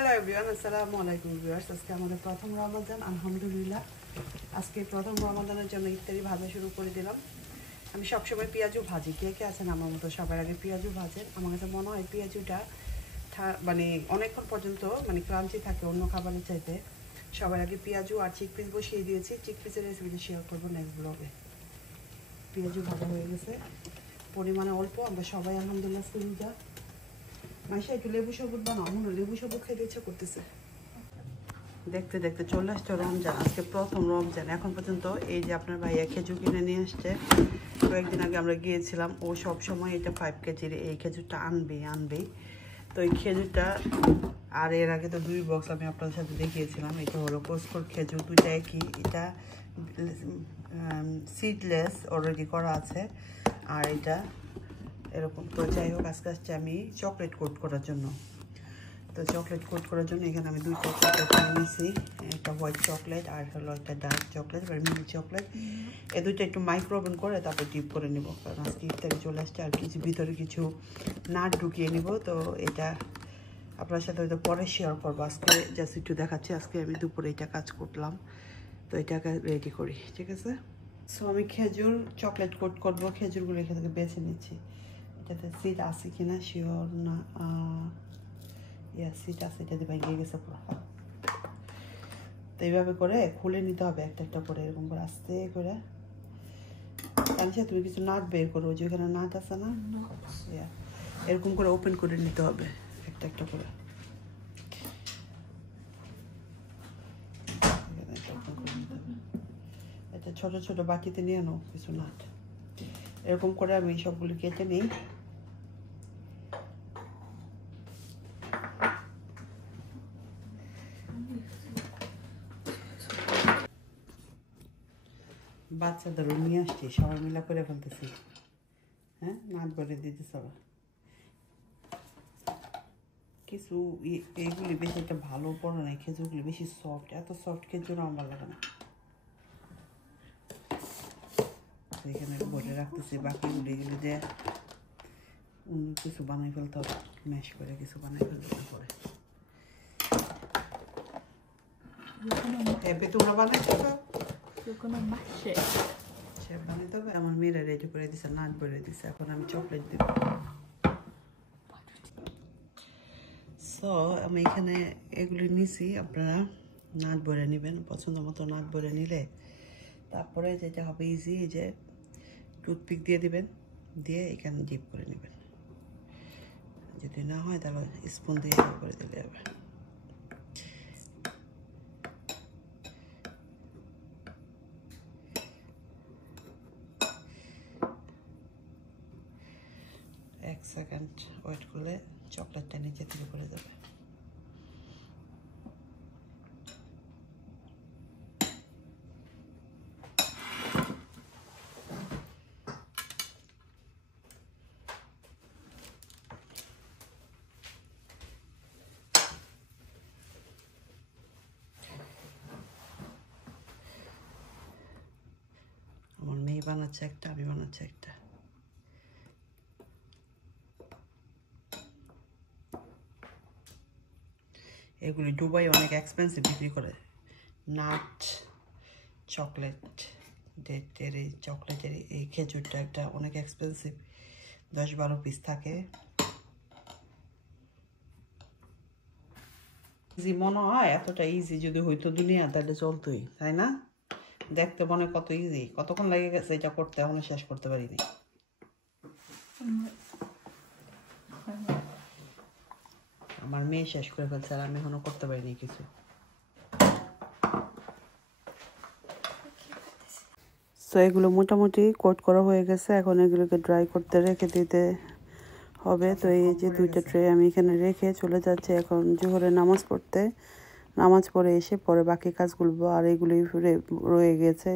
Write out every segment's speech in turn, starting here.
Hello everyone, আসসালামু আলাইকুম viewers. আজকে আমাদের প্রথম রমাদান, আলহামদুলিল্লাহ। আজকে প্রথম রমাদানের জন্য ইফতারি ভাজা শুরু করে দিলাম। আমি সবসময় পেঁয়াজু ভাজি, কে কে আছেন আমার মতো সবার আগে পেঁয়াজু ভাজেন? আমার কাছে মনে হয় পেঁয়াজুটা মানে অনেকক্ষণ পর্যন্ত মানে ক্রাঞ্চি থাকে অন্য খাবারের চাইতে। সবার আগে পেঁয়াজু আর চিকপিস বসিয়ে দিয়েছি। চিকপিসের রেসিপিটা শেয়ার করবো নেক্সট ব্লগে। পেঁয়াজু ভাজা হয়ে গেছে, পরিমাণে অল্প। আমরা সবাই আলহামদুলিল্লাহ সুবিধা। মাইশা একটু লেবু শরবত বানাও, মনে লেবু শরবত খেতে ইচ্ছা করতেছে। দেখতে দেখতে চলে আসছে রমজান। আজকে প্রথম রমজান। এখন পর্যন্ত এই যে আপনার ভাইয়া খেজুর কিনে নিয়ে আসছে। কয়েকদিন আগে আমরা গিয়েছিলাম, ও সব সময় এটা 5 কেজির এই খেজুরটা আনবেই। তো এই খেজুরটা, আর এর আগে তো 2 বক্স আমি আপনাদের সাথে দেখিয়েছিলাম। এটা হলো কোসকোর খেজুর, দুইটা একই। এটা সিডলেস অলরেডি করা আছে, আর এটা এরকম। তো যাই হোক, আজকে আসছে আমি চকলেট কোট করার জন্য। তো চকলেট কোট করার জন্য এখানে আমি 2টা চকলেট নিয়েছি। একটা হোয়াইট চকলেট আর হলো একটা ডার্ক চকলেট বা মিল্ক চকলেট। এই দুইটা একটু মাইক্রোওভেন করে তারপর ডিপ করে নিব, কারণ আজকে ইফতারি চলে আসছে। আর কিছু ভিতরে কিছু নাট ঢুকিয়ে নিব। তো এটা আপনার সাথে হয়তো পরে শেয়ার করবো। আজকে জাস্ট একটু দেখাচ্ছি। আজকে আমি দুপুরে এটা কাজ করলাম, তো এটাকে রেডি করি, ঠিক আছে? সো আমি খেজুর চকলেট কোট করবো। খেজুরগুলো এখান থেকে বেছে নিচ্ছি। এটাতে সিড আছে কিনা শিওর না। সিট আছে, এটাতে ভেঙে গেছে পুরো। তো এইভাবে করে খুলে নিতে হবে একটা একটা করে, এরকম করে আস্তে করে। তাহলে তুমি কিছু নাট বের করো, যে ওখানে নাট আছে না, এরকম করে ওপেন করে নিতে হবে একটা একটা করে। এটা ছোট ছোট বাটিতে নিয়ে নাও কিছু নাট। এরকম করে আমি সবগুলো কেটে নিই। বাচ্চাদেরও নিয়ে আসছি, সবাই মিলা করে ফেলতেছি। হ্যাঁ, নাট ভরে দিতে সবাই। কিছু এইগুলি বেশি একটা ভালো পড়ে নাই, খেজুরগুলি বেশি সফট। এত সফট খেজুর আমার ভালো লাগে না। এখানে ভরে রাখতেছি বাকিগুলি। এগুলো যে অন্য কিছু বানাই ফেলতে হবে, ম্যাশ করে কিছু বানাই ফেলতে পরে। তোমরা বানাইছো তো সে বানাইতে হবে। আমার মেয়েরা রেডি করে দিছে, নাট ভরে দিছে। এখন আমি চকলেট দেব। সো আমি এখানে এগুলি নিছি। আপনারা নাট ভরে নেবেন, পছন্দ মতো নাট ভরে নিলে তারপরে যেটা হবে ইজি, যে টুথপিক দিয়ে দিবেন, দিয়ে এখানে ডিপ করে নেবেন। যদি না হয় তাহলে স্পুন দিয়ে করে দিলে হবে। এক সেকেন্ড ওয়েট করলে চকলেটটা নিচে থেকে পড়ে যাবে। আমার মেয়ে বানাচ্ছে একটা, আমি বানাচ্ছি একটা। এগুলি দুবাই অনেক এক্সপেন্সিভ বিক্রি করে। নাট চকলেট, ডেটের এই চকলেটের এই খেজুরটা একটা অনেক এক্সপেন্সিভ, 10-12 পিস থাকে। ইজি মনে হয়, এতটা ইজি যদি হইতো দুনিয়া তাহলে চলতোই, তাই না? দেখতে মনে কত ইজি, কতক্ষণ লেগে গেছে এটা করতে, এখনো শেষ করতে পারিনি। আমার মেয়ে শেষ করে ফেলছে আর আমি এখনো করতে পারিনি কিছু। সো এগুলো মোটামুটি কোট করা হয়ে গেছে। এখন এগুলোকে ড্রাই করতে রেখে দিতে হবে। তো এই যে 2টা ট্রে আমি এখানে রেখে চলে যাচ্ছি এখন জোহরে নামাজ পড়তে। নামাজ পড়ে এসে পরে বাকি কাজগুলো, আর এগুলি রয়ে গেছে,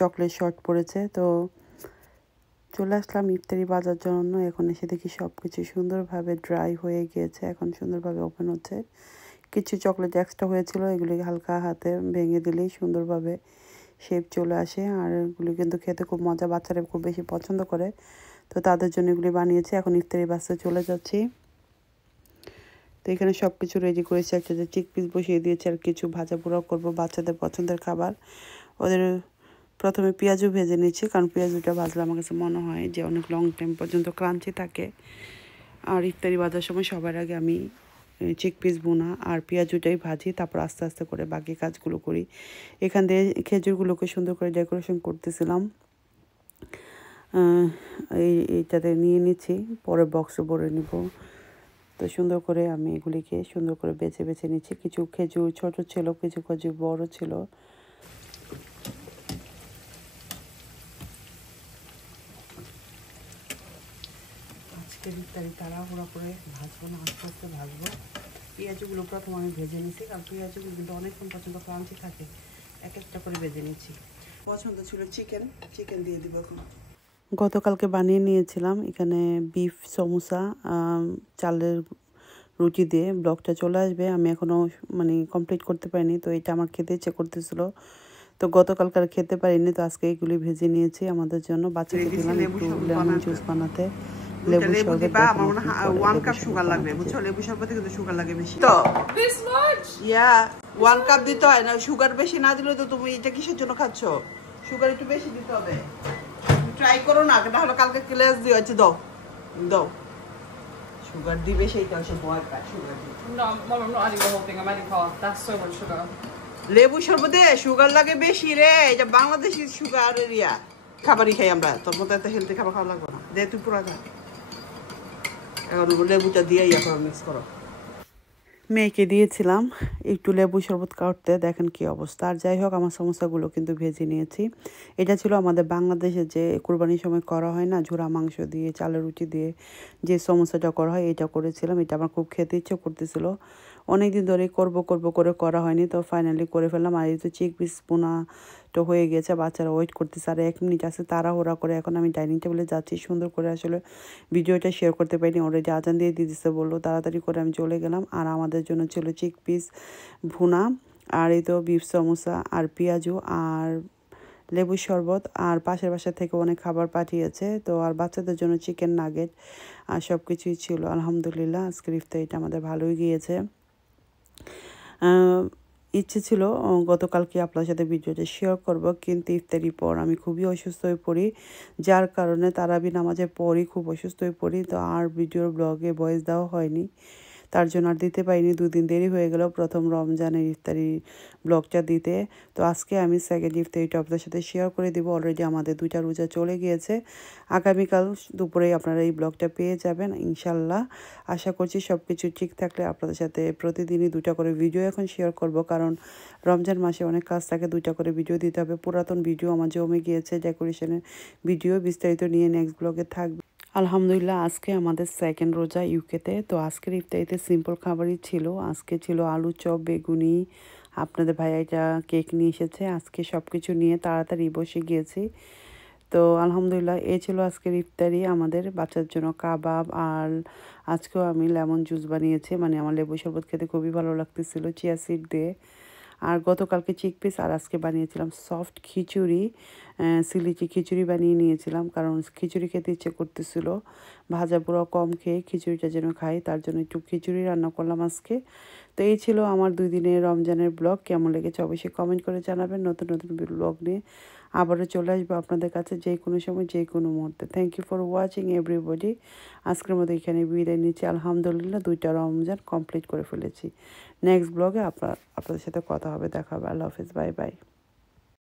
চকলেট শর্ট পড়েছে। তো চলে আসলাম ইফতারি বাজার জন্য। এখন এসে দেখি সব কিছু সুন্দরভাবে ড্রাই হয়ে গিয়েছে, এখন সুন্দরভাবে ওপেন হচ্ছে। কিছু চকলেট এক্সট্রা হয়েছিল, এগুলি হালকা হাতে ভেঙে দিলেই সুন্দরভাবে শেপ চলে আসে। আর এগুলি কিন্তু খেতে খুব মজা, বাচ্চারা খুব বেশি পছন্দ করে। তো তাদের জন্য এগুলি বানিয়েছি। এখন ইফতারি বাসে চলে যাচ্ছি। তো এখানে সব কিছু রেডি করেছি, একটা যে চিক পিস বসিয়ে দিয়েছি আর কিছু ভাজা পোড়াও করবো, বাচ্চাদের পছন্দের খাবার। ওদের প্রথমে পেঁয়াজও ভেজে নিচ্ছি, কারণ পেঁয়াজটা ভাজলে আমার কাছে মনে হয় যে অনেক লং টাইম পর্যন্ত ক্রাঞ্চি থাকে। আর ইফতারি ভাজার সময় সবার আগে আমি চিক পিস বোনা আর পেঁয়াজটাই ভাজি, তারপর আস্তে আস্তে করে বাকি কাজগুলো করি। এখান দিয়ে খেজুরগুলোকে সুন্দর করে ডেকোরেশন করতেছিলাম। এইটাতে নিয়ে নিচ্ছি, পরে বক্সে ভরে নিব। তো সুন্দর করে আমি এগুলিকে সুন্দর করে বেছে বেছে নিচ্ছি। কিছু খেজুর ছোট ছিল, কিছু খেজুর বড় ছিল। আজকে ইফতারি তাড়াহুড়া করে ভাজবো না, আস্তে আস্তে ভাজবো। পেঁয়াজগুলো প্রথম আমি ভেজে নিচ্ছি, কারণ পেঁয়াজগুলো কিন্তু অনেকক্ষণ পর্যন্ত ক্রাঞ্চি থাকে। এক একটা করে ভেজে নিচ্ছি। পছন্দ ছিল চিকেন, চিকেন দিয়ে দিব এখন। গতকালকে বানিয়ে নিয়েছিলাম এখানে বিফ সমোসা, চালের রুটি দিয়ে। ব্লগটা চলে আসবে, আমি এখনও মানে কমপ্লিট করতে পারিনি, তো এটা আমার খেতে ইচ্ছে করতেছিল। তো গতকালকে আর খেতে পারিনি, তো আজকে এইগুলি ভেজে নিয়েছি আমাদের জন্য। বাচ্চাকে দিলাম একটু লেমন জুস বানাতে। লেবু শরবত আমার মনে হয় 1 কাপ সুগার লাগবে, বুঝছো? লেবু শরবতে কিন্তু সুগার লাগে বেশি। তো This much? ইয়া 1 কাপ দিতে হয় না, সুগার বেশি না দিলে তো তুমি এটা কিসের জন্য খাচ্ছ? সুগার একটু বেশি দিতে হবে। ট্রাই করো না, তাহলে কালকে ক্লাস দিও। আচ্ছা দাও দাও, সুগার দিবে সেইটা হচ্ছে ভয় পায় সুগার দিবে। No, Mom, I'm not adding the whole thing. I'm adding half. That's so much sugar. লেবু শরবতে সুগার লাগে বেশি রে, এটা বাংলাদেশি সুগার এরিয়া। খাবারই খাই আমরা, তোর মতো এত হেলদি খাবার খাওয়া লাগবে না। দে তুই পুরা খা, এখন লেবুটা দিয়ে এখন মিক্স করো। মেয়েকে দিয়েছিলাম একটু লেবু শরবত কাটতে, দেখেন কি অবস্থা। আর যাই হোক, আমার সমস্যাগুলো কিন্তু ভেজে নিয়েছি। এটা ছিল আমাদের বাংলাদেশে যে কুরবানির সময় করা হয় না, ঝুরা মাংস দিয়ে চালের রুটি দিয়ে যে সমস্যাটা করা হয়, এটা করেছিলাম। এটা আমার খুব খেতে ইচ্ছে করতেছিল, অনেক দিন ধরেই করবো করে করা হয়নি, তো ফাইনালি করে ফেললাম। আর এই তো চিক পিস বোনা তো হয়ে গেছে, বাচ্চারা ওয়েট করতেছে। আর 1 মিনিট আছে, তাড়াহুড়া করে এখন আমি ডাইনিং টেবিলে যাচ্ছি। সুন্দর করে আসলে ভিডিওটা শেয়ার করতে পারিনি, অলরেডি আজান দিয়ে দিতে বললো, তাড়াতাড়ি করে আমি চলে গেলাম। আর আমাদের জন্য ছিল চিক পিস ভুনা, আর এই তো বিফ সমোসা আর পেঁয়াজু আর লেবু শরবত, আর পাশের বাসা থেকে অনেক খাবার পাঠিয়েছে। তো আর বাচ্চাদের জন্য চিকেন নাগেট আর সব কিছুই ছিল। আলহামদুলিল্লাহ আজকের ইফতারিটা আমাদের ভালোই গিয়েছে। ইচ্ছে ছিল গতকালকে আপনার সাথে ভিডিওটা শেয়ার করব, কিন্তু ইফতারির পর আমি খুবই অসুস্থ হয়ে পড়ি, যার কারণে তারাবি নামাজের পরই খুব অসুস্থ হয়ে পড়ি। তো আর ভিডিওর ব্লগে ভয়েস দেওয়া হয়নি, তার জন্য আর দিতে পারিনি। 2 দিন দেরি হয়ে গেল প্রথম রমজানের ইফতারি ব্লগটা দিতে। তো আজকে আমি সেকেন্ড ইফতারিটা আপনাদের সাথে শেয়ার করে দিব। অলরেডি আমাদের 2টা রোজা চলে গিয়েছে, আগামীকাল দুপুরে আপনারা এই ব্লগটা পেয়ে যাবেন ইনশাল্লাহ। আশা করছি সব কিছু ঠিক থাকলে আপনাদের সাথে প্রতিদিনই 2টা করে ভিডিও এখন শেয়ার করব, কারণ রমজান মাসে অনেক কাজ থাকে, 2টা করে ভিডিও দিতে হবে। পুরাতন ভিডিও আমার জমে গিয়েছে, ডেকোরেশনের ভিডিও বিস্তারিত নিয়ে নেক্সট ব্লগে থাকবে। আলহামদুলিল্লাহ আজকে আমাদের সেকেন্ড রোজা ইউকেতে। তো আজকের ইফতারিতে সিম্পল খাবারই ছিল। আজকে ছিল আলু চপ, বেগুনি, আপনাদের ভাইয়া এটা কেক নিয়ে এসেছে। আজকে সব কিছু নিয়ে তাড়াতাড়ি বসে গিয়েছি। তো আলহামদুলিল্লাহ এই ছিল আজকের ইফতারি আমাদের। বাচ্চার জন্য কাবাব, আর আজকেও আমি লেমন জুস বানিয়েছি, মানে আমার লেবু শরবত খেতে খুবই ভালো লাগতেছিল চিয়া সিড দিয়ে। আর গতকালকে চিক পিস, আর আজকে বানিয়েছিলাম সফট খিচুড়ি, সিলিচি খিচুড়ি বানিয়ে নিয়েছিলাম, কারণ খিচুড়ি খেতে ইচ্ছে করতেছিল। ভাজা পোড়া কম খেয়ে খিচুড়িটা যেন খাই, তার জন্য একটু খিচুড়ি রান্না করলাম আজকে। তো এই ছিল আমার 2 দিনের রমজানের ব্লগ। কেমন লেগেছে অবশ্যই কমেন্ট করে জানাবেন। নতুন নতুন ব্লগ নিয়ে আবারও চলে আসবো আপনাদের কাছে যে কোনো সময় যে কোনো মুহূর্তে। Thank you for watching everybody. আজকের মতো এখানে বিদায় নিচ্ছি। আলহামদুলিল্লাহ 2টা রমজান কমপ্লিট করে ফেলেছি। নেক্সট ব্লগে আপনাদের সাথে কথা হবে, দেখা হবে। আল্লাহ হাফিজ, বাই বাই।